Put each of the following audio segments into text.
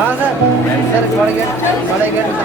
हाँ सर बड़े गेट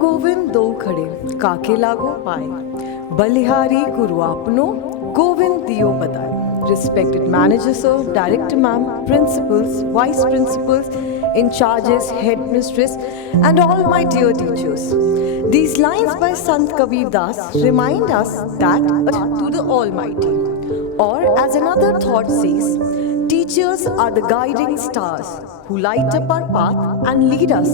गोविंद दो खड़े काके लागो पाए बलिहारी गुरु आपनो गोविंद दियो बताए. Respected manager sir, director ma'am, principals, vice principals, in charges, headmistress, and all my dear teachers. These lines by Sant Kabir Das remind us that to the Almighty, or as another thought says, teachers are the guiding stars who light up our path and lead us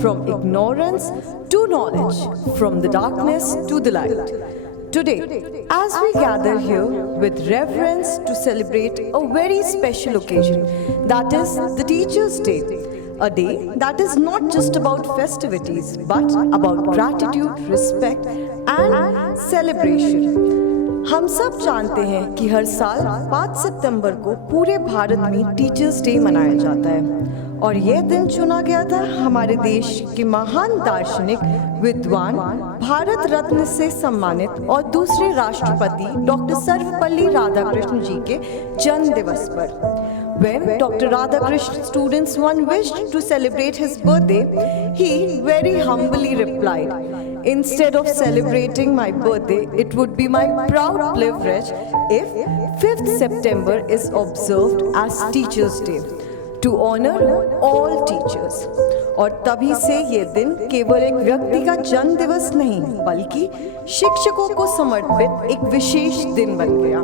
from ignorance to knowledge, from the darkness to the light. Today, as we gather here with reverence to celebrate a very special occasion, that is the Teachers' Day, a day that is not just about festivities but about gratitude, respect, and celebration. हम सब जानते हैं कि हर साल 5 सितंबर को पूरे भारत में teachers day मनाया जाता है और यह दिन चुना गया था हमारे देश के महान दार्शनिक, विद्वान, भारत रत्न से सम्मानित और दूसरे राष्ट्रपति डॉक्टर सर्वपल्ली राधाकृष्ण जी के जन्म दिवस पर. When Dr. Radhakrishnan students one wished to celebrate his birthday, he very humbly replied, "Instead of celebrating my birthday, it would be my proud privilege if 5th September is observed as Teachers' Day, to honor all teachers." और तभी से ये दिन केवल एक व्यक्ति का जन्म दिवस नहीं बल्कि शिक्षकों को समर्पित एक विशेष दिन बन गया.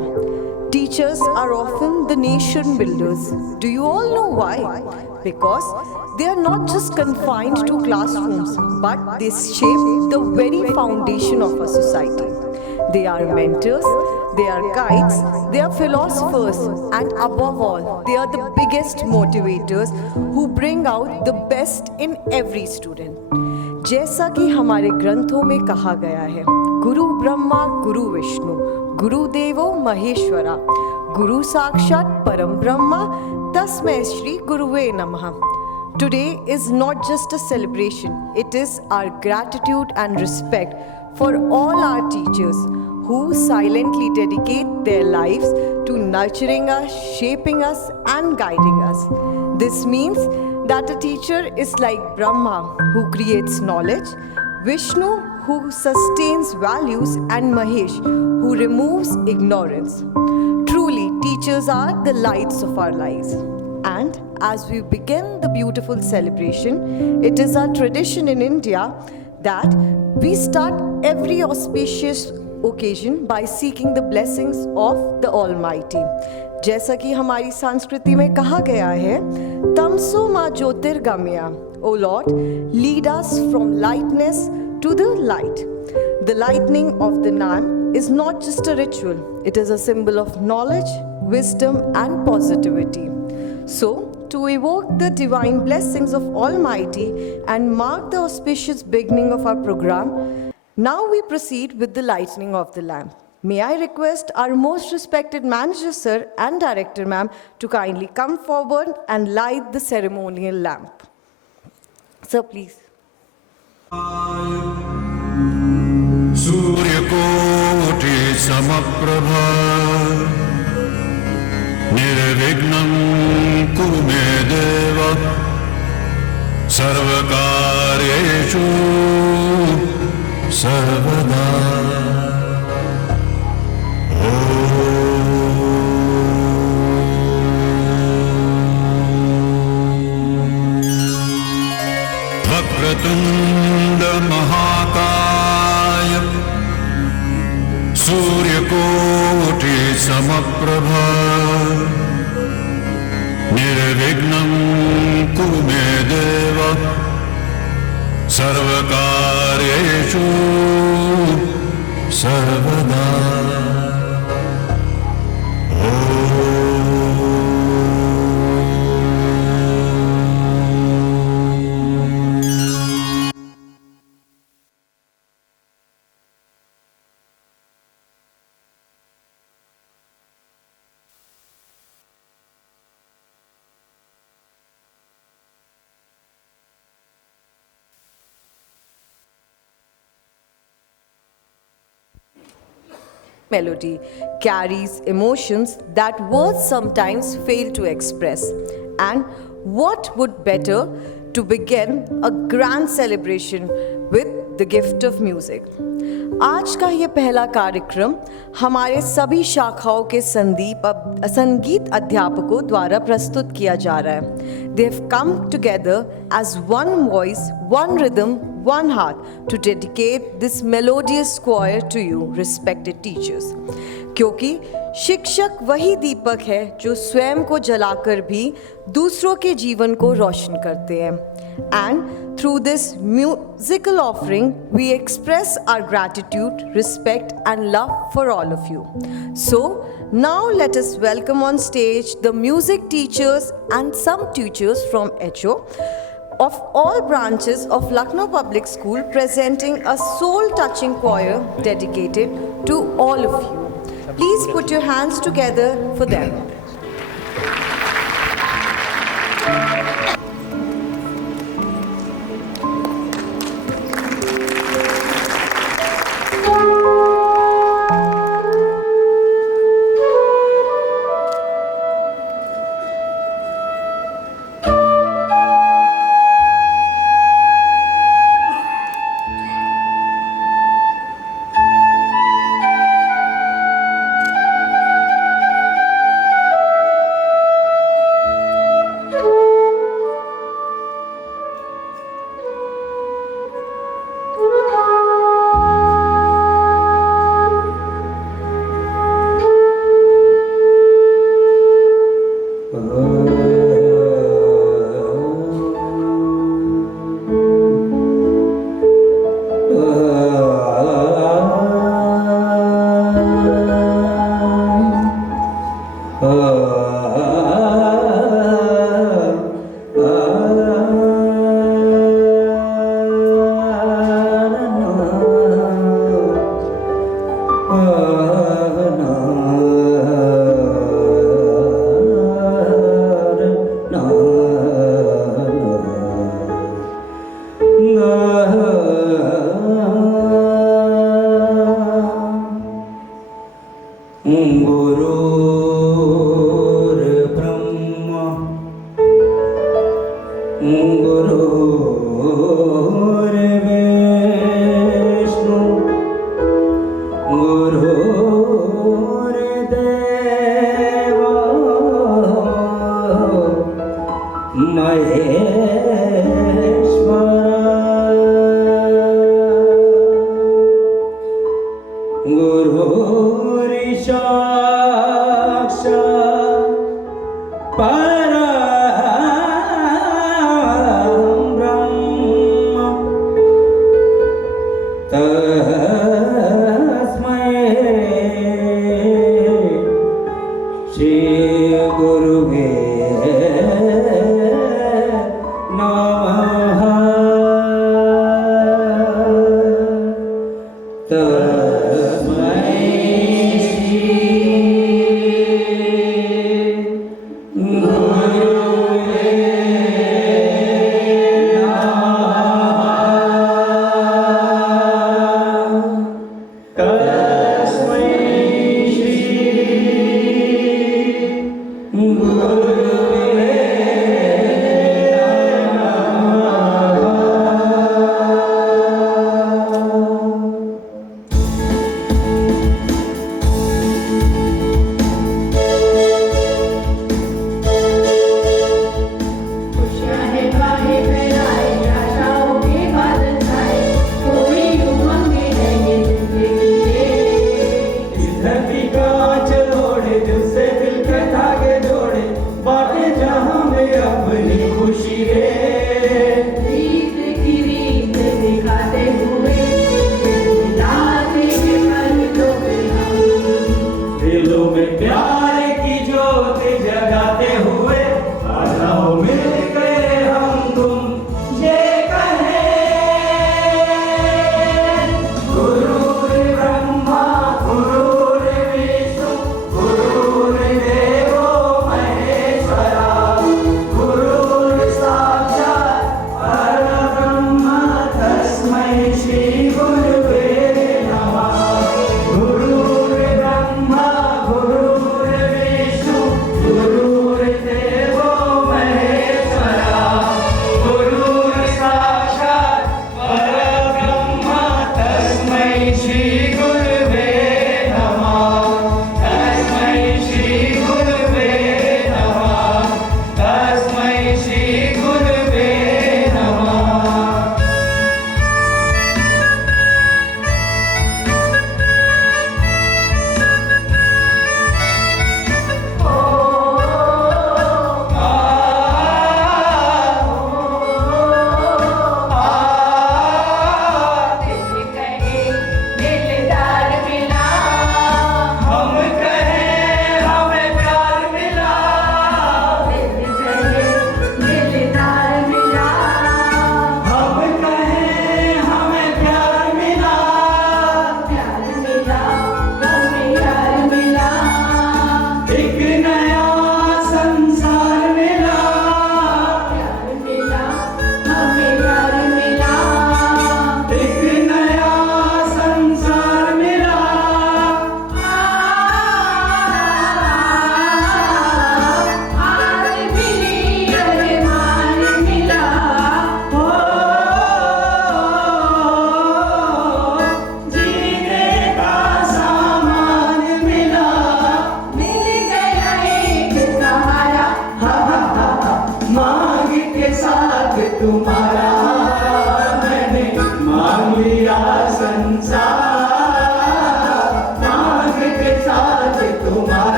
Teachers are often the nation builders. Do you all know why? Because they are not just confined to classrooms, but they shape the very foundation of a society. They are mentors, they are guides, they are philosophers, and above all, they are the biggest motivators who bring out the best in every student. जैसा कि हमारे ग्रंथों में कहा गया है, गुरु ब्रह्मा गुरु विष्णु गुरुदेवो महेश्वरा गुरु साक्षात परम ब्रह्मा तस्मै श्री गुरुवे नमः. Today is not just a celebration, it is our gratitude and respect for all our teachers who silently dedicate their lives to nurturing us, shaping us, and guiding us. This means that a teacher is like Brahma, who creates knowledge, Vishnu, who sustains values, and Mahesh, who removes ignorance. Truly, teachers are the lights of our lives. And as we begin the beautiful celebration, it is our tradition in India that we start every auspicious occasion by seeking the blessings of the Almighty. जैसा कि हमारी संस्कृति में कहा गया है, तमसो मा ज्योतिर्गमया, O Lord, lead us from lightness to the light. The lightning of the Nam is not just a ritual, it is a symbol of knowledge, wisdom, and positivity. So, to evoke the divine blessings of Almighty and mark the auspicious beginning of our program, now we proceed with the lighting of the lamp. May I request our most respected manager sir and director ma'am to kindly come forward and light the ceremonial lamp. Sir, please. सूर्यकोटि समप्रभा निर्विघ्नं कुरु मे देव सर्वकार्येषु सर्वदा. वक्रतुण्ड महाकाय सूर्यकोटि समप्रभा निर्विघ्नं कुरु मे देव सर्वकार्येषु सर्वदा. melody carries emotions that words sometimes fail to express. And what would better to begin a grand celebration with the gift of music. आज का ये पहला कार्यक्रम हमारे सभी शाखाओं के संगीत अध्यापकों द्वारा प्रस्तुत किया जा रहा है. They have come together as one voice, one rhythm, one heart to dedicate this melodious choir to you, respected teachers. क्योंकि शिक्षक वही दीपक है जो स्वयं को जलाकर भी दूसरों के जीवन को रोशन करते हैं. And through this musical offering, we express our gratitude, respect, and love for all of you. So, now let us welcome on stage the music teachers and some teachers from HO of all branches of Lucknow Public School, presenting a soul-touching choir dedicated to all of you. Please put your hands together for them. Thank you.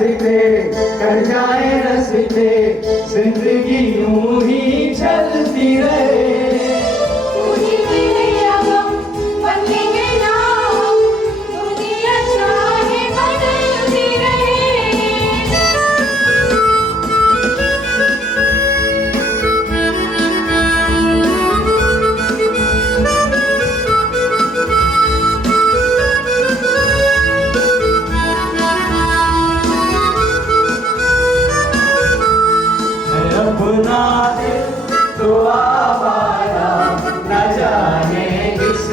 रास्ते cut जाए रास्ते, जिंदगी यूं ही चलती रहे। अपना दिल तो आवारा, न जाने किस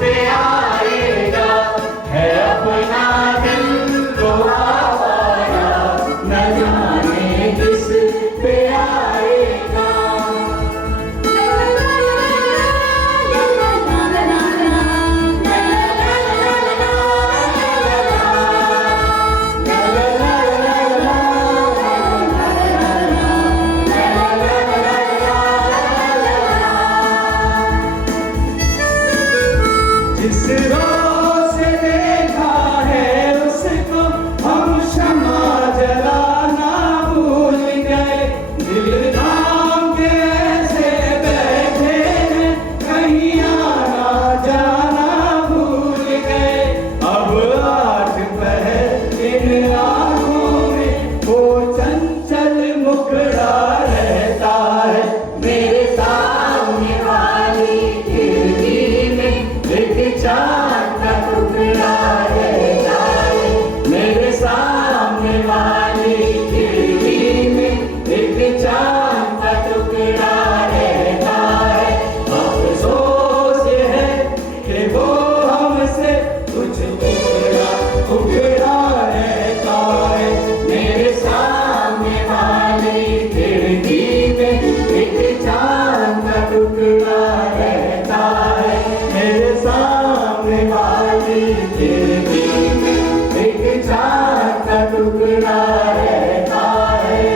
पे आएगा। है अपना दिल तो आवारा, न जाने किस पे आएगा। जिस रोज से देखा है उसको हम क्षमा जलाना भूल गए। दिल थाम के ऐसे बैठे हैं, कहीं आना जाना भूल गए। अब 8 पहर इन आँखों में वो चंचल मुखड़ा रहता है। मेरे सामने वाली खिड़की में एक चांद का टुकड़ा रहता है। मेरे सामने वाली खिड़की में एक चांद का टुकड़ा रहता है। अफसोस ये है कि वो हमसे कुछ टुकड़ा रहता है। मेरे सामने वाली खिड़की में एक चांद का टुकड़ा रहता है। मेरे सामने वाली खिड़की में एक चांद का टुकड़ा रहता है।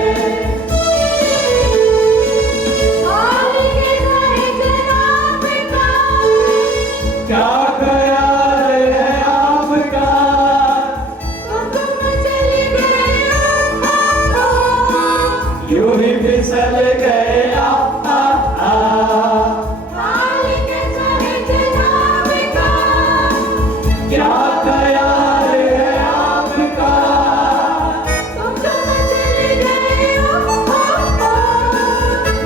क्या ख्याल है आपका? यूं ही फिसल गए क्या ख्याल है आपका?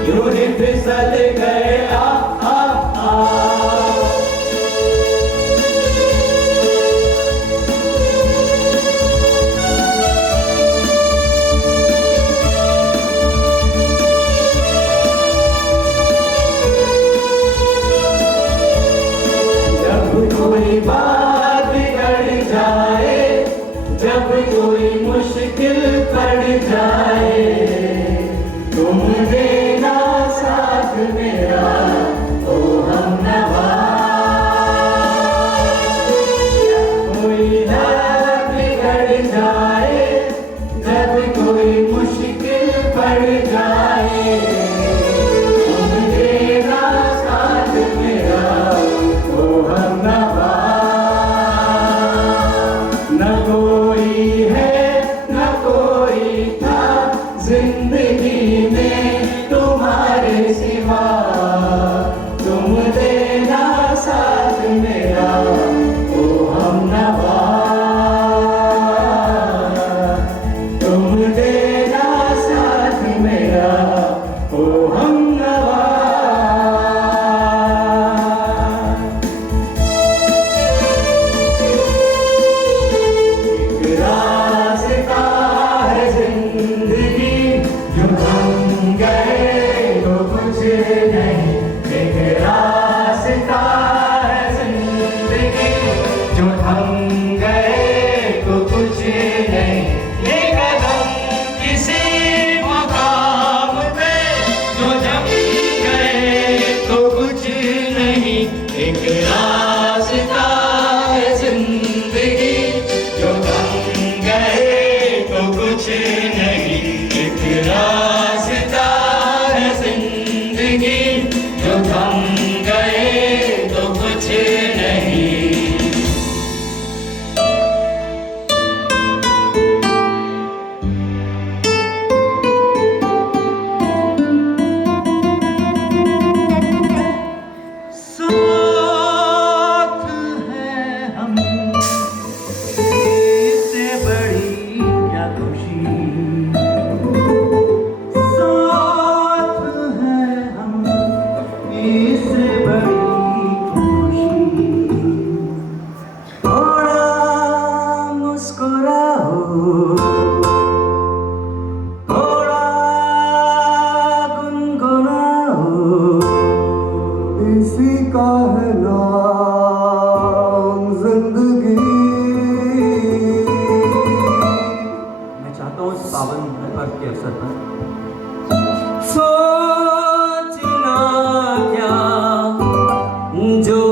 यूं ही फिसल गए जब कोई बात बिगड़ जाए, जब कोई मुश्किल पड़ जाए, तुम देना साथ मेरा ओ हमनवा। कोई बात बिगड़ जाए, जब कोई मुश्किल पड़ जाए, तुम देना साथ मेरा ओ हमनवा। न कोई है न कोई था जिंदगी में तुम्हारे सिवा, तुम देना साथ मेरा ओ हमनवा। तुम देना साथ मेरा ओ हमनवा। एक रास्ता है जिंदगी, जो हम गए तो कुछ नहीं। एक रास्ता है जिंदगी, जो हम गए तो कुछ नहीं। ये कदम किसी मकाम पे जो जम गए तो कुछ नहीं। एक रास्ता है जिंदगी, जो हम गए तो कुछ नहीं। एक रास्ता है जिंदगी, जो हम गए तो कुछ नहीं।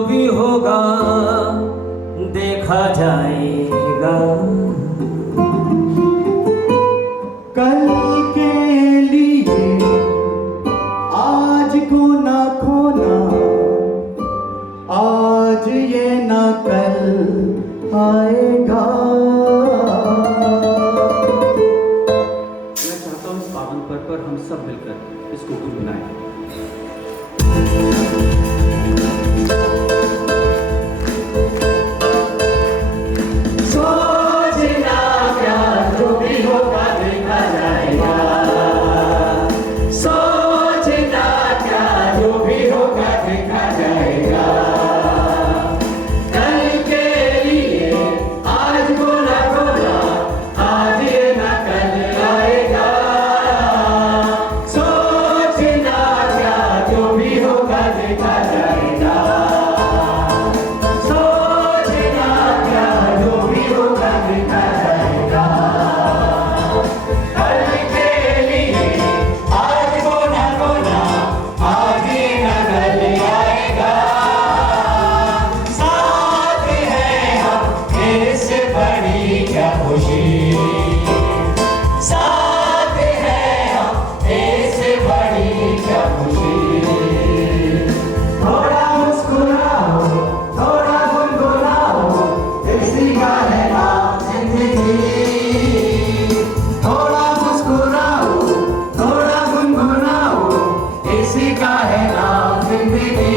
भी होगा देखा जाएगा। कल के लिए आज को ना खोना, आज ये ना कल आएगा। मैं चाहता हूँ इस पावन पर्व पर हम सब मिलकर इसको गुनगुनाएं। सोचना क्या जो भी होगा देखा जाएगा। सोचना क्या जो भी होगा देखा जाएगा। कल के लिए आज को ना खोना, आज ये ना कल आएगा। सोचना क्या जो भी होगा देखा जाएगा। सोचना क्या जो भी होगा देखा जाएगा। कल के लिए आज को ना खोना, आज ये ना कल आएगा। साथ हैं हम इससे बड़ी क्या खुशी। साथ हैं हम इससे बड़ी क्या खुशी। थोड़ा मुस्कुराओ, थोड़ा गुनगुनाओ, इसी का है नाम जिंदगी। थोड़ा मुस्कुराओ, थोड़ा गुनगुनाओ, इसी का है नाम जिंदगी।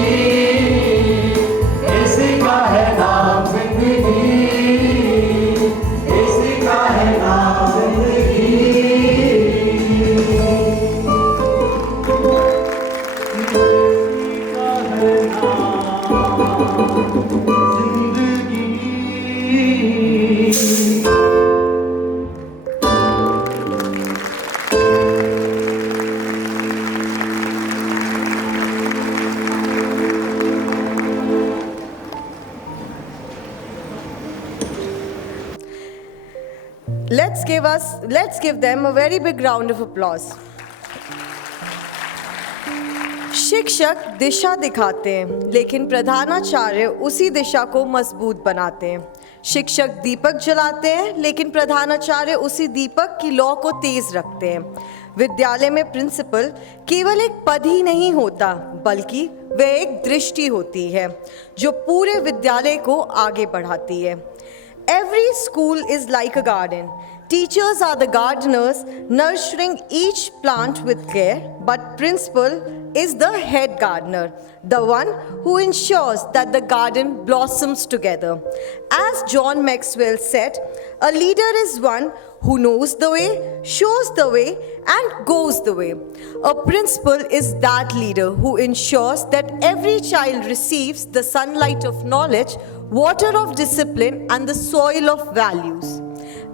इसी का है नाम जिंदगी। इसी का है नाम जिंदगी। Let's give them a very big round of applause. शिक्षक दिशा दिखाते हैं, लेकिन प्रधानाचार्य उसी दिशा को मजबूत बनाते हैं। शिक्षक दीपक जलाते हैं, लेकिन प्रधानाचार्य उसी दीपक की लौ को तेज रखते हैं। विद्यालय में प्रिंसिपल केवल एक पद ही नहीं होता, बल्कि वह एक दृष्टि होती है जो पूरे विद्यालय को आगे बढ़ाती है। Every school is like a garden. Teachers are the gardeners, nurturing each plant with care, but principal is the head gardener, the one who ensures that the garden blossoms together. As John Maxwell said, a leader is one who knows the way, shows the way, and goes the way. A principal is that leader who ensures that every child receives the sunlight of knowledge, water of discipline, and the soil of values.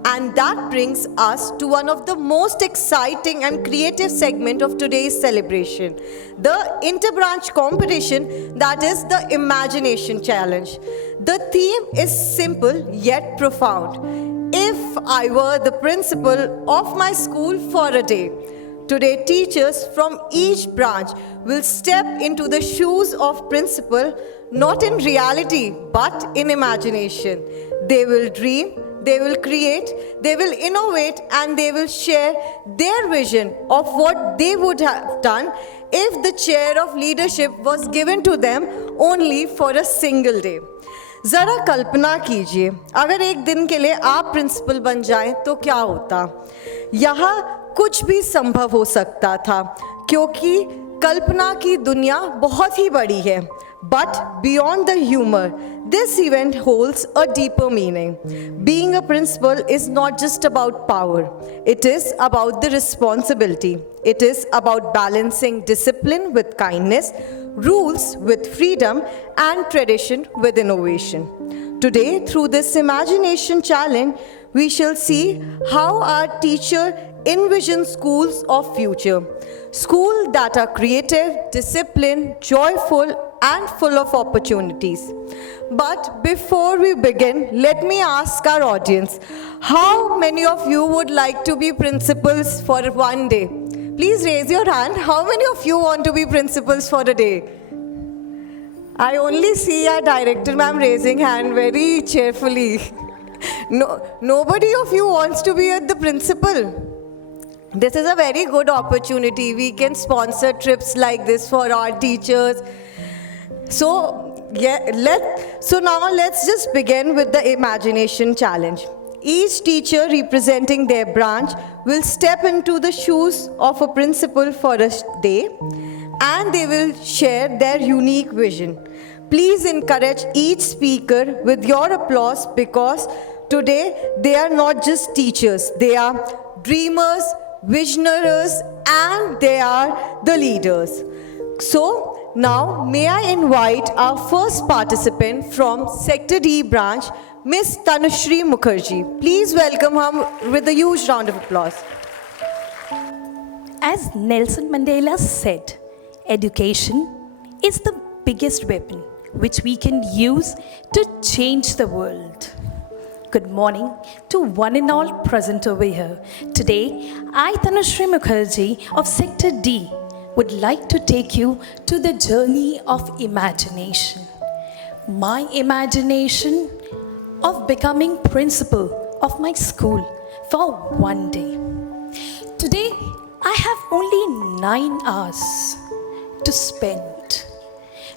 And that brings us to one of the most exciting and creative segment of today's celebration, the interbranch competition, that is the Imagination Challenge. The theme is simple yet profound. If I were the principal of my school for a day. Today, teachers from each branch will step into the shoes of principal, not in reality, but in imagination. They will dream, they will create, they will innovate, and they will share their vision of what they would have done if the chair of leadership was given to them only for a single day. जरा कल्पना कीजिए, अगर एक दिन के लिए आप principal बन जाएं तो क्या होता। यहाँ कुछ भी संभव हो सकता था, क्योंकि कल्पना की दुनिया बहुत ही बड़ी है। But beyond the humor, this event holds a deeper meaning. Being a principal is not just about power. It is about the responsibility. It is about balancing discipline with kindness, rules with freedom, and tradition with innovation. Today, through this imagination challenge, we shall see how our teacher envisions schools of future. Schools that are creative, disciplined, joyful, and full of opportunities. But before we begin, let me ask our audience, how many of you would like to be principals for one day? Please raise your hand. How many of you want to be principals for a day? I only see our director ma'am raising hand very cheerfully. Nobody of you wants to be at the principal. This is a very good opportunity. We can sponsor trips like this for our teachers. So now let's just begin with the imagination challenge. Each teacher representing their branch will step into the shoes of a principal for a day, and they will share their unique vision. Please encourage each speaker with your applause, because today they are not just teachers, they are dreamers, visionaries, and they are the leaders. So now may I invite our first participant from Sector D branch, Miss Tanushree Mukherjee. Please welcome her with a huge round of applause. As Nelson Mandela said, education is the biggest weapon which we can use to change the world. Good morning to one and all present over here. Today, I, Tanushree Mukherjee of Sector D, would like to take you to the journey of imagination. My imagination of becoming principal of my school for one day. Today, I have only 9 hours to spend.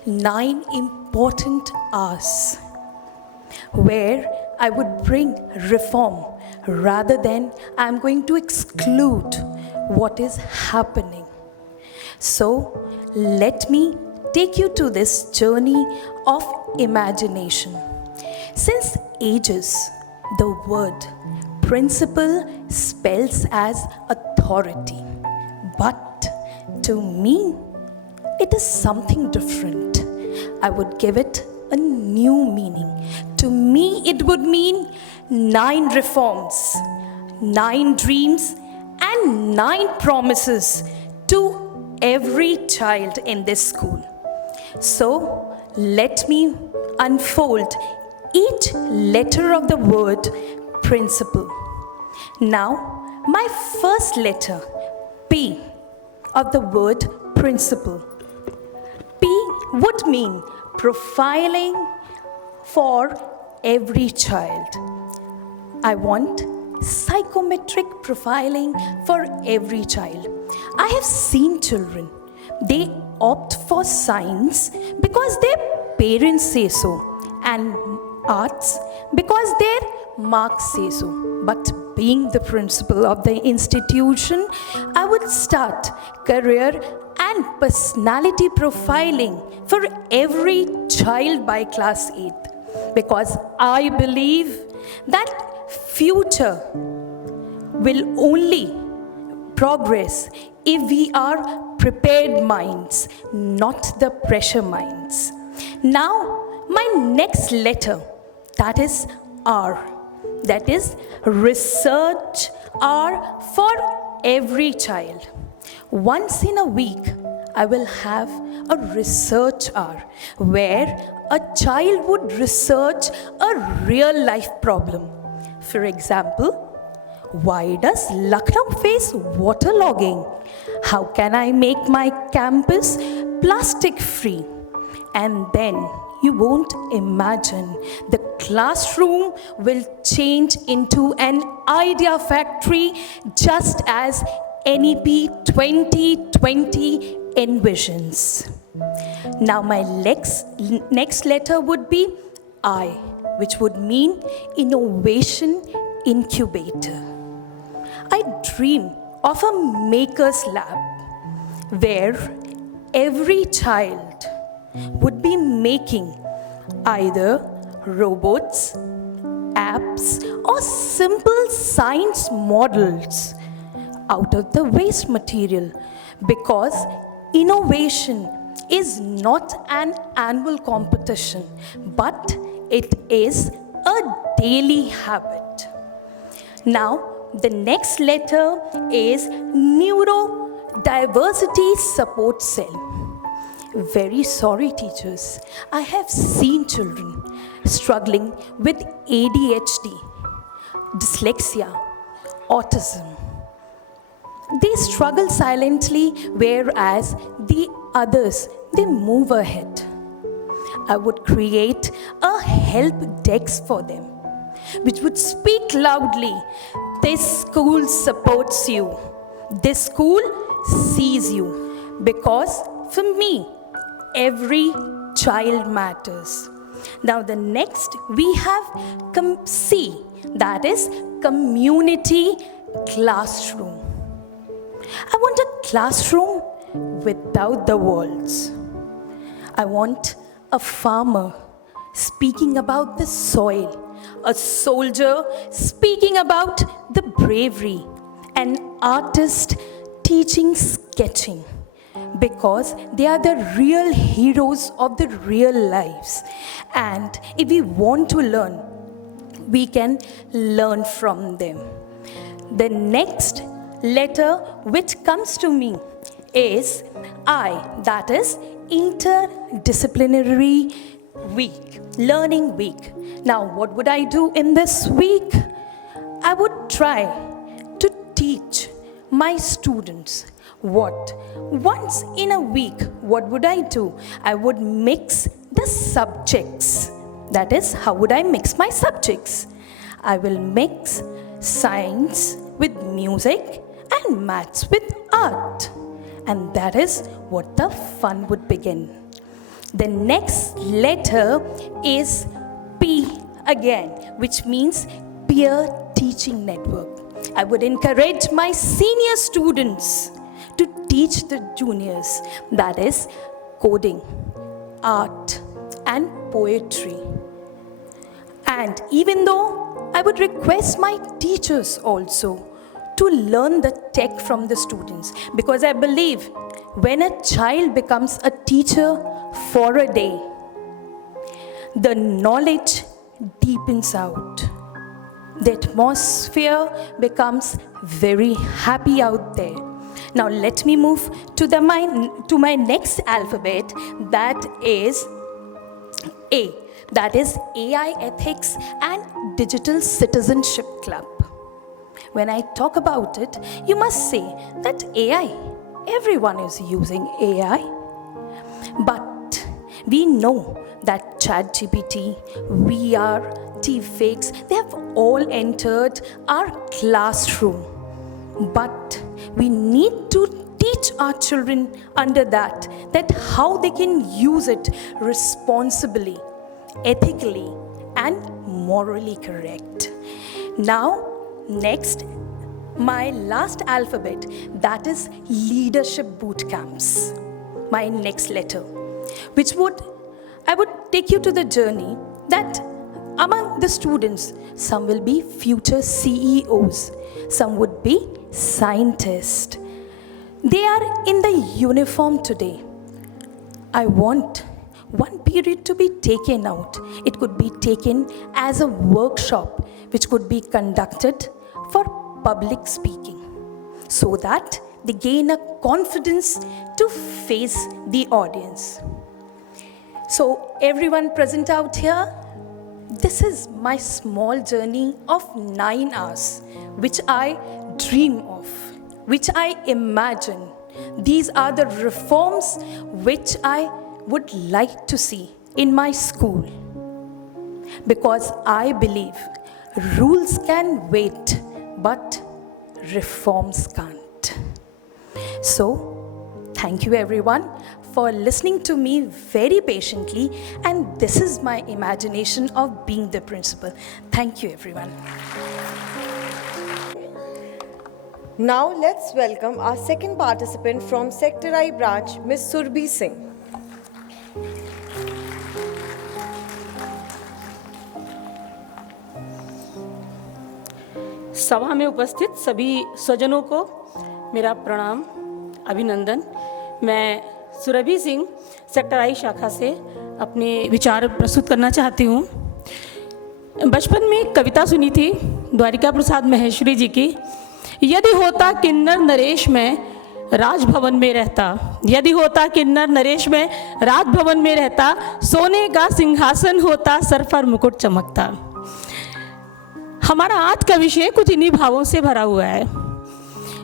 9 important hours where I would bring reform rather than I'm going to exclude what is happening. So let me take you to this journey of imagination. Since ages, the word principle spells as authority. But to me, it is something different. I would give it a new meaning. To me, it would mean 9 reforms, 9 dreams, and 9 promises to every child in this school. So let me unfold each letter of the word principle. Now, my first letter, P, of the word principle. P would mean profiling for every child. I want psychometric profiling for every child. I have seen children, they opt for science because their parents say so, and arts because their marks say so. But being the principal of the institution, I would start career and personality profiling for every child by class 8th, because I believe that future will only progress if we are prepared minds, not the pressure minds. Now, my next letter, that is R, that is research R for every child. Once in a week, I will have a research hour where a child would research a real life problem. For example, why does Lucknow face waterlogging? How can I make my campus plastic free? And then you won't imagine the classroom will change into an idea factory, just as NEP 2020 envisions. Now my next letter would be I, which would mean innovation incubator. I dream of a maker's lab where every child would be making either robots, apps, or simple science models out of the waste material, because innovation is not an annual competition, but it is a daily habit. Now, the next letter is neurodiversity support cell. Very sorry, teachers. I have seen children struggling with ADHD, dyslexia, autism. They struggle silently, whereas the others, they move ahead. I would create a help desk for them, which would speak loudly. This school supports you. This school sees you. Because for me, every child matters. Now the next we have C, that is community classroom. I want a classroom without the walls. I want a farmer speaking about the soil, a soldier speaking about the bravery, an artist teaching sketching, because they are the real heroes of the real lives. And if we want to learn, we can learn from them. The next letter which comes to me is I, that is interdisciplinary week, learning week. Now, what would I do in this week? I would try to teach my students what? Once in a week, what would I do? I would mix the subjects. That is, how would I mix my subjects? I will mix science with music and maths with art. And that is what the fun would begin. The next letter is P again, which means peer teaching network. I would encourage my senior students to teach the juniors, that is coding, art, and poetry. And even though I would request my teachers also to learn the tech from the students, because I believe when a child becomes a teacher for a day, the knowledge deepens out. The atmosphere becomes very happy out there. Now let me move to my next alphabet, that is A. That is AI Ethics and Digital Citizenship Club. When I talk about it, you must say that AI, everyone is using AI. But we know that ChatGPT, VR, deepfakes, they have all entered our classroom. But we need to teach our children under that how they can use it responsibly, ethically, and morally correct. Now, next, my last alphabet, that is leadership boot camps. My next letter, which I would take you to the journey that among the students, some will be future CEOs, some would be scientists. They are in the uniform today. I want one period to be taken out. It could be taken as a workshop which could be conducted for public speaking, so that they gain a confidence to face the audience. So everyone present out here, this is my small journey of 9 hours, which I dream of, which I imagine. These are the reforms which I would like to see in my school. Because I believe rules can wait, but reforms can't. So, thank you everyone for listening to me very patiently, and this is my imagination of being the principal. Thank you everyone. Now let's welcome our second participant from Sector I branch, Ms. Surbhi Singh. सभा में उपस्थित सभी स्वजनों को मेरा प्रणाम, अभिनंदन। मैं Surabhi Singh sector आई शाखा से अपने विचार प्रस्तुत करना चाहती हूँ। बचपन में एक कविता सुनी थी द्वारिका प्रसाद महेश्वरी जी की, यदि होता किन्नर नरेश में राजभवन में रहता, यदि होता किन्नर नरेश में राजभवन में रहता, सोने का सिंहासन होता, सर पर मुकुट चमकता। हमारा आज का विषय कुछ इन्हीं भावों से भरा हुआ है।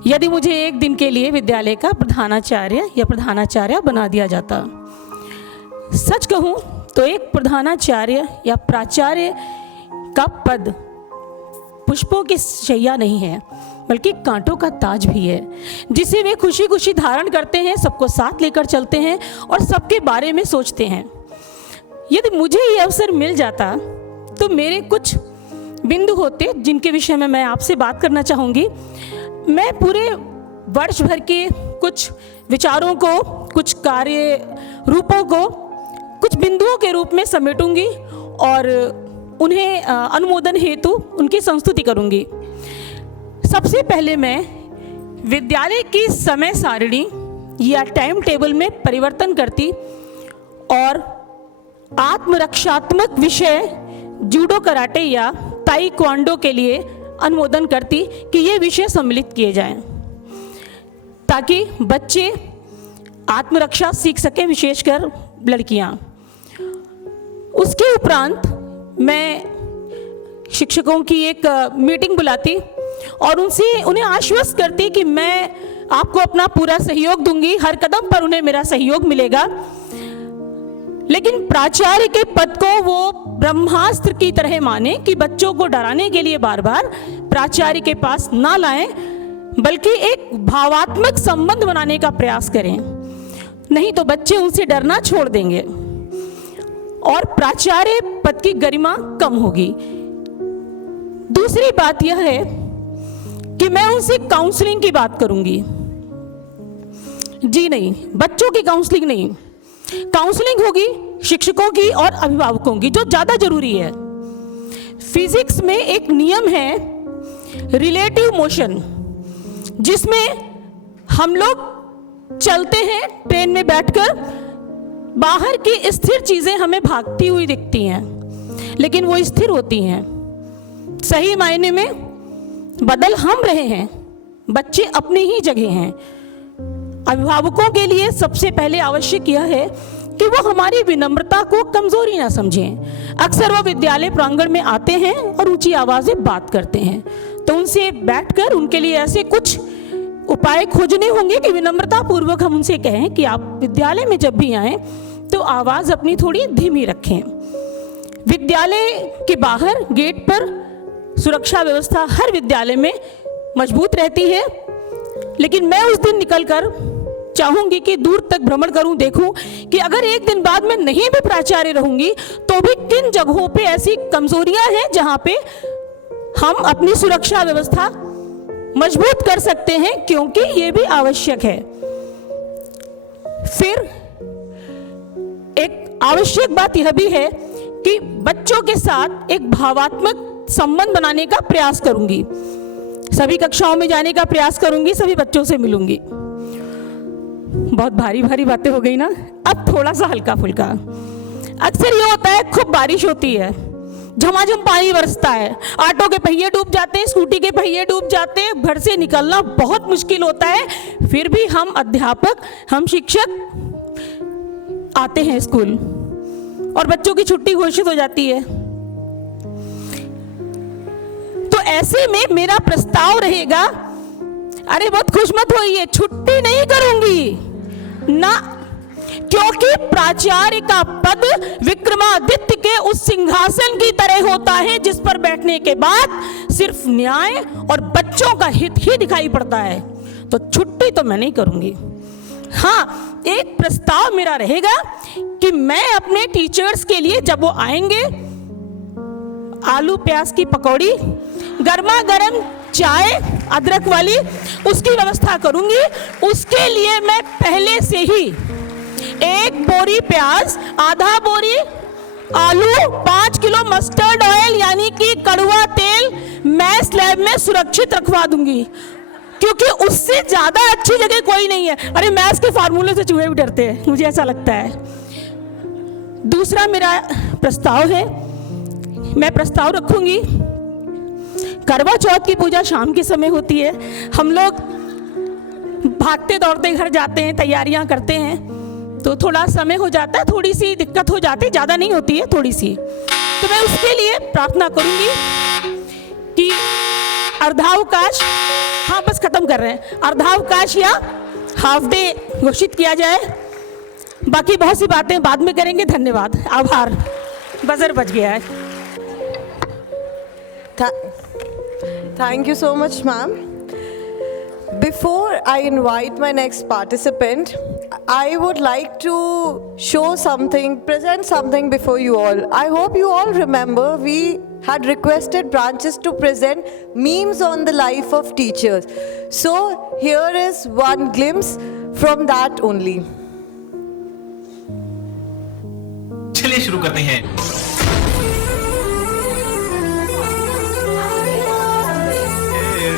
यदि मुझे एक दिन के लिए विद्यालय का प्रधानाचार्य या प्रधानाचार्य बना दिया जाता, सच कहूँ तो एक प्रधानाचार्य या प्राचार्य का पद पुष्पों की शैया नहीं है, बल्कि कांटों का ताज भी है, जिसे वे खुशी खुशी धारण करते हैं, सबको साथ लेकर चलते हैं और सबके बारे में सोचते हैं। यदि मुझे ये अवसर मिल जाता तो मेरे कुछ बिंदु होते जिनके विषय में मैं आपसे बात करना चाहूँगी। मैं पूरे वर्ष भर के कुछ विचारों को, कुछ कार्य रूपों को कुछ बिंदुओं के रूप में समेटूंगी और उन्हें अनुमोदन हेतु उनकी संस्तुति करूंगी। सबसे पहले मैं विद्यालय की समय सारिणी या टाइम टेबल में परिवर्तन करती और आत्मरक्षात्मक विषय जूडो कराटे या ताइक्वांडो के लिए अनुमोदन करती कि ये विषय सम्मिलित किए जाएं, ताकि बच्चे आत्मरक्षा सीख सकें, विशेषकर लड़कियां। उसके उपरांत मैं शिक्षकों की एक मीटिंग बुलाती और उन्हें आश्वस्त करती कि मैं आपको अपना पूरा सहयोग दूंगी, हर कदम पर उन्हें मेरा सहयोग मिलेगा। लेकिन प्राचार्य के पद को वो ब्रह्मास्त्र की तरह माने कि बच्चों को डराने के लिए बार बार प्राचार्य के पास ना लाएं, बल्कि एक भावात्मक संबंध बनाने का प्रयास करें, नहीं तो बच्चे उनसे डरना छोड़ देंगे और प्राचार्य पद की गरिमा कम होगी। दूसरी बात यह है कि मैं उनसे काउंसलिंग की बात करूंगी। जी नहीं, बच्चों की काउंसलिंग नहीं, काउंसलिंग होगी शिक्षकों की और अभिभावकों की, जो ज्यादा जरूरी है। फिजिक्स में एक नियम है रिलेटिव मोशन, जिसमें हम लोग चलते हैं ट्रेन में बैठकर, बाहर की स्थिर चीजें हमें भागती हुई दिखती हैं, लेकिन वो स्थिर होती हैं। सही मायने में बदल हम रहे हैं, बच्चे अपनी ही जगह हैं। अभिभावकों के लिए सबसे पहले आवश्यक यह है कि वो हमारी विनम्रता को कमजोरी ना समझें। अक्सर वो विद्यालय प्रांगण में आते हैं और ऊंची आवाज में बात करते हैं, तो उनसे बैठकर उनके लिए ऐसे कुछ उपाय खोजने होंगे कि विनम्रता पूर्वक हम उनसे कहें कि आप विद्यालय में जब भी आएं तो आवाज अपनी थोड़ी धीमी रखें। विद्यालय के बाहर गेट पर सुरक्षा व्यवस्था हर विद्यालय में मजबूत रहती है, लेकिन मैं उस दिन निकलकर चाहूंगी कि दूर तक भ्रमण करूं, देखूं कि अगर एक दिन बाद में नहीं भी प्राचार्य रहूंगी तो भी किन जगहों पे ऐसी कमजोरियां हैं जहां पे हम अपनी सुरक्षा व्यवस्था मजबूत कर सकते हैं, क्योंकि ये भी आवश्यक है। फिर एक आवश्यक बात यह भी है कि बच्चों के साथ एक भावात्मक संबंध बनाने का प्रयास करूंगी। सभी कक्षाओं में जाने का प्रयास करूंगी, सभी बच्चों से मिलूंगी। बहुत भारी भारी बातें हो गई ना, अब थोड़ा सा हल्का फुल्का। अक्सर ये होता है, खूब बारिश होती है, झमाझम पानी बरसता है, ऑटो के पहिए डूब जाते हैं, स्कूटी के पहिए डूब जाते हैं, घर से निकलना बहुत मुश्किल होता है। फिर भी हम अध्यापक, हम शिक्षक आते हैं स्कूल और बच्चों की छुट्टी घोषित हो जाती है। तो ऐसे में मेरा प्रस्ताव रहेगा, अरे बहुत खुश मत होइए, छुट्टी नहीं करूंगी ना, क्योंकि प्राचार्य का पद विक्रमादित्य के उस सिंहासन की तरह होता है जिस पर बैठने के बाद सिर्फ न्याय और बच्चों का हित ही दिखाई पड़ता है। तो छुट्टी तो मैं नहीं करूंगी। हाँ, एक प्रस्ताव मेरा रहेगा कि मैं अपने टीचर्स के लिए जब वो आएंगे, आलू प्याज की पकौड़ी, गर्मा गर्म चाय अदरक वाली, उसकी व्यवस्था करूंगी। उसके लिए मैं पहले से ही 1 बोरी प्याज, आधा बोरी आलू, 5 किलो मस्टर्ड ऑयल यानी कि कड़वा तेल मैं स्लैब में सुरक्षित रखवा दूंगी, क्योंकि उससे ज्यादा अच्छी जगह कोई नहीं है। अरे मैथ्स के फार्मूले से चूहे भी डरते हैं, मुझे ऐसा लगता है। दूसरा मेरा प्रस्ताव है, मैं प्रस्ताव रखूंगी, करवा चौथ की पूजा शाम के समय होती है, हम लोग भागते दौड़ते घर जाते हैं, तैयारियां करते हैं, तो थोड़ा समय हो जाता है, थोड़ी सी दिक्कत हो जाती है, ज़्यादा नहीं होती है, थोड़ी सी। तो मैं उसके लिए प्रार्थना करूंगी कि अर्धावकाश, हाँ बस खत्म कर रहे हैं, अर्धावकाश या हाफ डे घोषित किया जाए। बाकी बहुत सी बातें बाद में करेंगे। धन्यवाद, आभार। बजर बज गया है। Thank you so much, ma'am. Before I invite my next participant, I would like to show something, present something before you all. I hope you all remember we had requested branches to present memes on the life of teachers. So here is one glimpse from that only. चलिए शुरू करते हैं।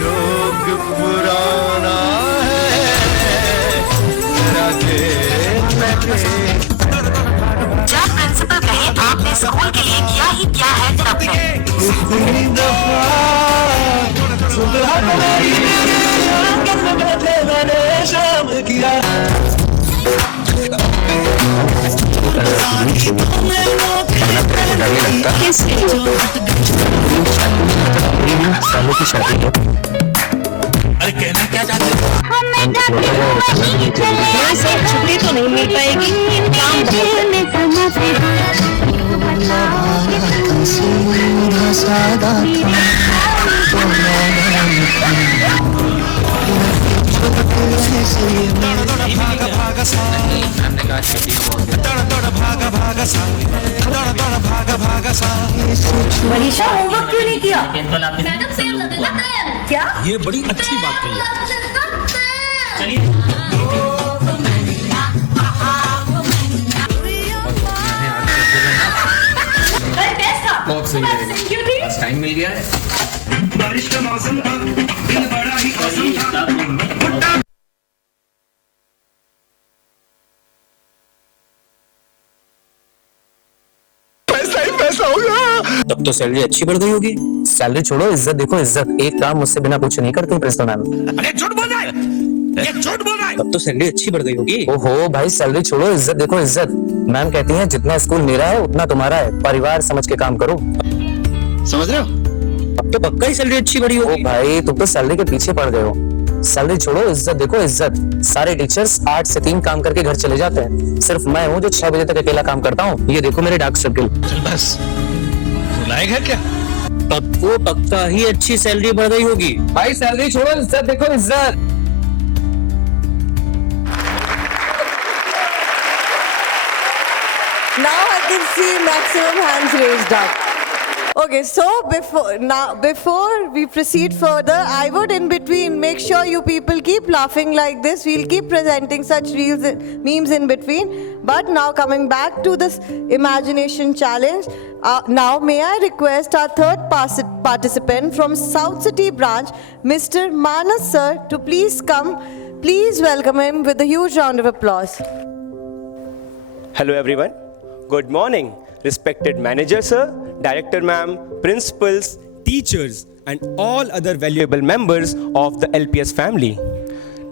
रोग पुराना है राजे जब principal कहे आपने स्कूल के लिए किया ही क्या है तब है। अरे कहना क्या चाहते हो? छुट्टी तो नहीं मिल पाएगी, काम मनीषा होमवर्क क्यों नहीं किया? क्या? ये बड़ी अच्छी बात कही है। बहुत सही है, बस टाइम मिल गया है। बारिश का मौसम था, दिल बड़ा ही औसम था। तब तो सैलरी अच्छी बढ़ गई होगी। सैलरी छोड़ो, इज्जत देखो इज्जत। एक काम मुझसे बिना पूछे नहीं करती प्रिंसिपल मैम। अरे झूठ बोल रहा है, ये झूठ बोल रहा है। तब तो सैलरी अच्छी बढ़ गई होगी। ओहो भाई, सैलरी छोड़ो, इज्जत देखो इज्जत। मैम कहती हैं जितना स्कूल मेरा है उतना तुम्हारा है, परिवार समझ के काम करो। समझ रहे हो? अब तो पक्का ही सैलरी अच्छी बढ़ी होगी। भाई तुम तो सैलरी के पीछे पड़ गए हो। सैलरी छोड़ो, इज्जत देखो इज्जत। सारे टीचर्स 8 से 3 काम करके घर चले जाते हैं, सिर्फ मैं हूँ जो 6 बजे तक अकेला काम करता हूँ। ये देखो मेरे डार्क सर्कल। बस बुलाएगा क्या? तब तो पक्का ही अच्छी सैलरी बढ़ गई होगी। भाई सैलरी छोड़ो, इज्जत देखो इज्जत। Now I can see maximum hands raised up. Okay, so before we proceed further, I would in between make sure you people keep laughing like this. We'll keep presenting such reels, memes in between. But now coming back to this imagination challenge, now may I request our third participant from South City branch, Mr. Manas sir, to please come. Please welcome him with a huge round of applause. Hello everyone. Good morning, respected manager sir, director ma'am, principals, teachers and all other valuable members of the LPS family.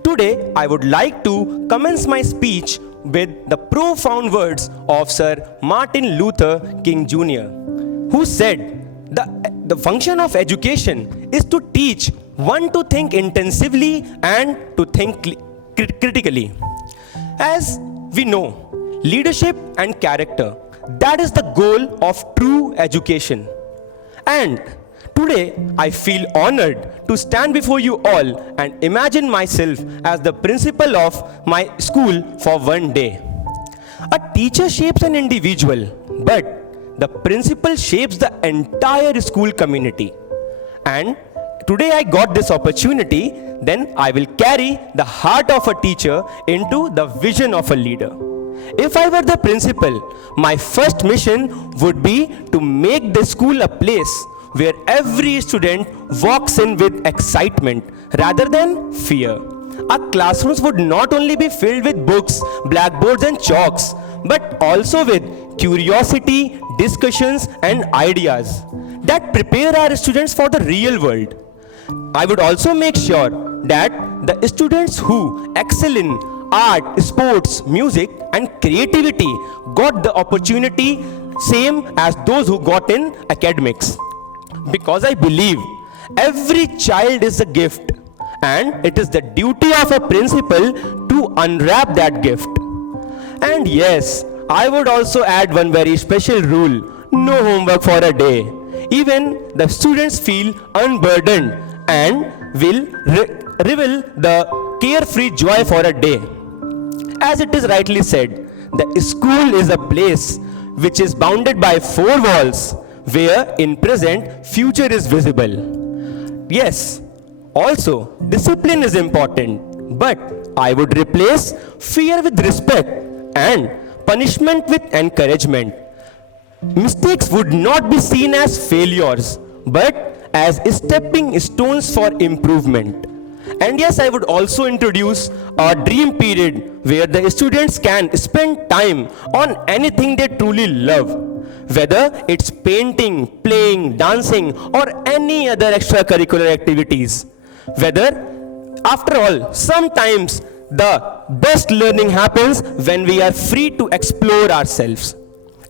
Today I would like to commence my speech with the profound words of Sir Martin Luther King Jr., who said the function of education is to teach one to think intensively and to think critically. As we know, leadership and character, that is the goal of true education. And today I feel honored to stand before you all and imagine myself as the principal of my school for one day. A teacher shapes an individual, but the principal shapes the entire school community. And today I got this opportunity, then I will carry the heart of a teacher into the vision of a leader. If I were the principal, my first mission would be to make the school a place where every student walks in with excitement rather than fear. Our classrooms would not only be filled with books, blackboards and chalks, but also with curiosity, discussions and ideas that prepare our students for the real world. I would also make sure that the students who excel in art, sports, music and creativity got the opportunity same as those who got in academics. Because I believe every child is a gift and it is the duty of a principal to unwrap that gift. And yes, I would also add one very special rule: no homework for a day. Even the students feel unburdened and will reveal the carefree joy for a day. As it is rightly said, the school is a place which is bounded by four walls, where in present future is visible. Yes, also discipline is important, but I would replace fear with respect and punishment with encouragement. Mistakes would not be seen as failures, but as stepping stones for improvement. And yes, I would also introduce a dream period where the students can spend time on anything they truly love, whether it's painting, playing, dancing, or any other extracurricular activities. After all, sometimes the best learning happens when we are free to explore ourselves.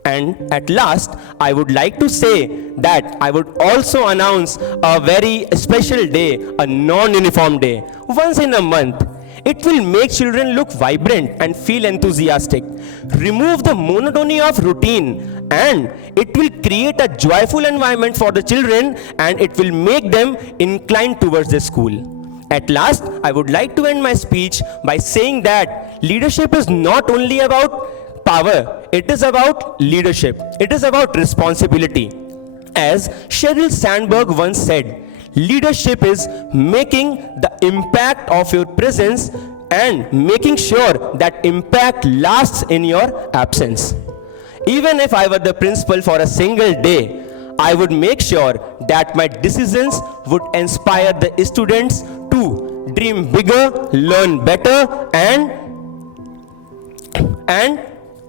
And at last, I would like to say that I would also announce a very special day, a non-uniform day, once in a month. It will make children look vibrant and feel enthusiastic, remove the monotony of routine, and it will create a joyful environment for the children, and it will make them inclined towards the school. At last, I would like to end my speech by saying that leadership is not only about power, it is about leadership. It is about responsibility. As Sheryl Sandberg once said, leadership is making the impact of your presence and making sure that impact lasts in your absence. Even if I were the principal for a single day, I would make sure that my decisions would inspire the students to dream bigger, learn better, and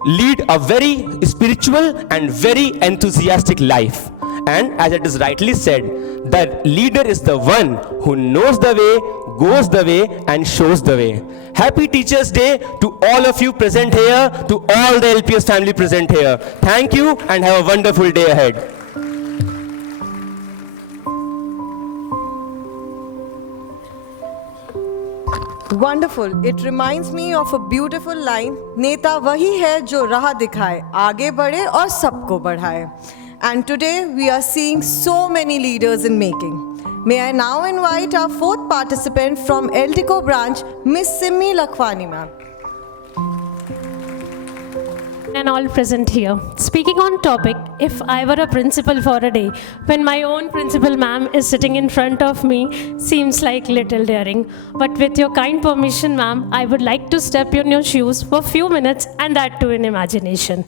lead a very spiritual and very enthusiastic life. And as it is rightly said, the leader is the one who knows the way, goes the way, and shows the way. Happy Teachers' Day to all of you present here, to all the LPS family present here. Thank you and have a wonderful day ahead. Wonderful. It reminds me of a beautiful line. नेता वही है जो राह दिखाए, आगे बढ़े और सबको बढ़ाए. And today we are seeing so many leaders in making. May I now invite our fourth participant from Eltico branch, Miss Simmi Lakhwani ma'am. And all present here. Speaking on topic, if I were a principal for a day, when my own principal ma'am is sitting in front of me, seems like little daring. But with your kind permission, ma'am, I would like to step in your shoes for a few minutes, and that too in imagination.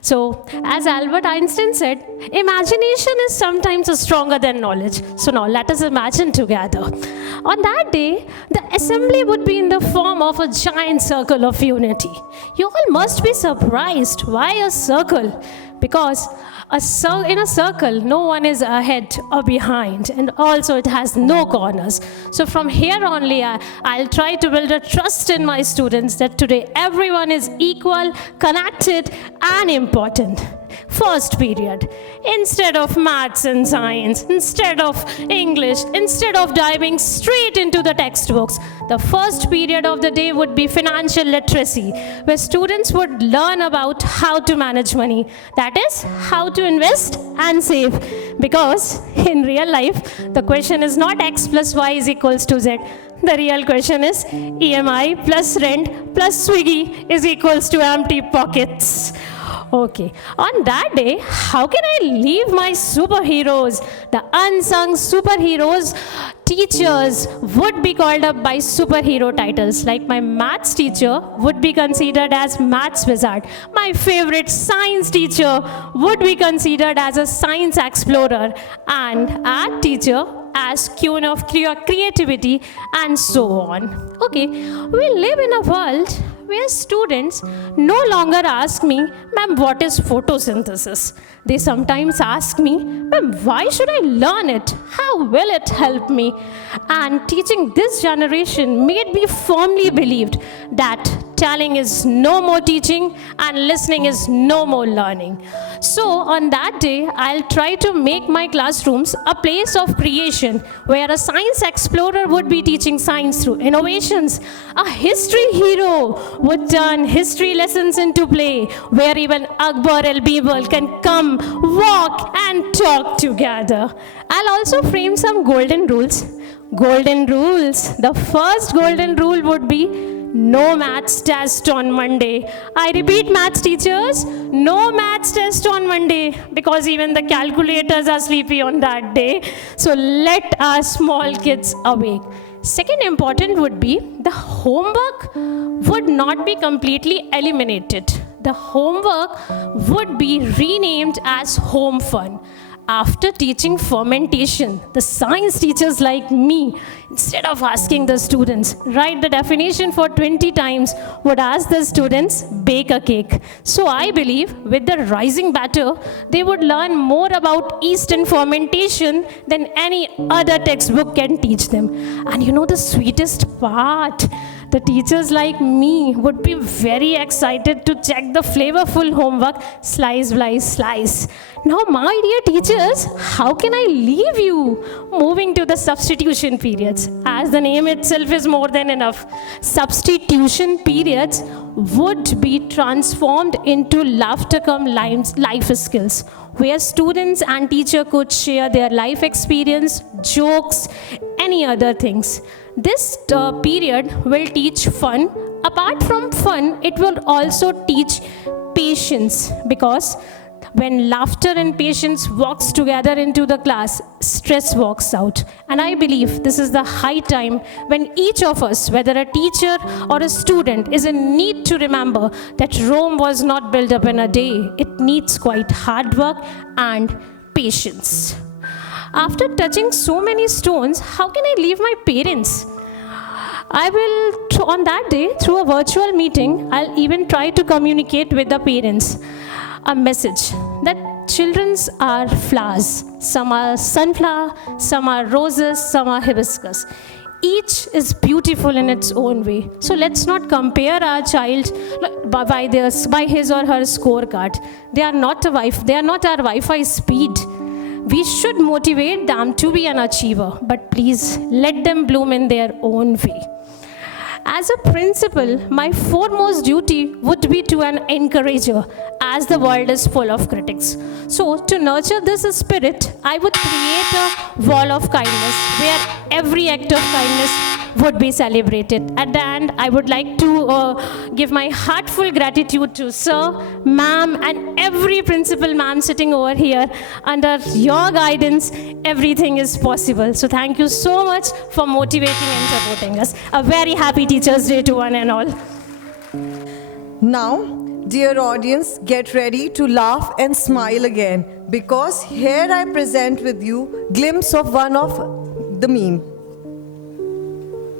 So, as Albert Einstein said, imagination is sometimes stronger than knowledge. So now let us imagine together. On that day, the assembly would be in the form of a giant circle of unity. You all must be surprised. Why a circle? Because in a circle, no one is ahead or behind, and also it has no corners. So from here only, I'll try to build a trust in my students that today everyone is equal, connected, and important. First period, instead of maths and science, instead of English, instead of diving straight into the textbooks, the first period of the day would be financial literacy, where students would learn about how to manage money. That is, how to invest and save. Because in real life, the question is not x plus y is equals to z. The real question is EMI plus rent plus Swiggy is equals to empty pockets. Okay, on that day, how can I leave my superheroes? The unsung superheroes, teachers would be called up by superhero titles. Like my maths teacher would be considered as maths wizard. My favorite science teacher would be considered as a science explorer. And art teacher as queen of creativity, and so on. Okay, we live in a world where students no longer ask me, ma'am, what is photosynthesis? They sometimes ask me, ma'am, why should I learn it? How will it help me? And teaching this generation made me firmly believed that telling is no more teaching, and listening is no more learning. So on that day, I'll try to make my classrooms a place of creation where a science explorer would be teaching science through innovations. A history hero would turn history lessons into play, where even Akbar and Birbal can come, walk and talk together. I'll also frame some golden rules. Golden rules. The first golden rule would be no maths test on Monday. I repeat, maths teachers, no maths test on Monday, because even the calculators are sleepy on that day. So let our small kids awake. Second important would be the homework would not be completely eliminated. The homework would be renamed as home fun. After teaching fermentation, the science teachers like me, instead of asking the students, write the definition for 20 times, would ask the students, bake a cake. So I believe with the rising batter, they would learn more about yeast and fermentation than any other textbook can teach them. And you know the sweetest part? The teachers like me would be very excited to check the flavorful homework slice by slice. Now, my dear teachers, how can I leave you? Moving to the substitution periods. As the name itself is more than enough. Substitution periods would be transformed into laughter come life skills, where students and teacher could share their life experience, jokes, any other things. This period will teach fun. Apart from fun, it will also teach patience, because when laughter and patience walks together into the class, stress walks out. And I believe this is the high time when each of us, whether a teacher or a student, is in need to remember that Rome was not built up in a day. It needs quite hard work and patience. After touching so many stones, how can I leave my parents? I will, on that day, through a virtual meeting, I'll even try to communicate with the parents a message that children are flowers. Some are sunflower, some are roses, some are hibiscus. Each is beautiful in its own way. So let's not compare our child by his or her scorecard. They are not our Wi-Fi speed. We should motivate them to be an achiever, but please let them bloom in their own way. As a principal, my foremost duty would be to an encourager, as the world is full of critics. So to nurture this spirit, I would create a wall of kindness where every act of kindness would be celebrated. At the end, I would like to give my heartful gratitude to Sir, Ma'am, and every principal ma'am sitting over here. Under your guidance, everything is possible. So thank you so much for motivating and supporting us. A very happy Teachers' Day to one and all. Now, dear audience, get ready to laugh and smile again, because here I present with you glimpse of one of the meme.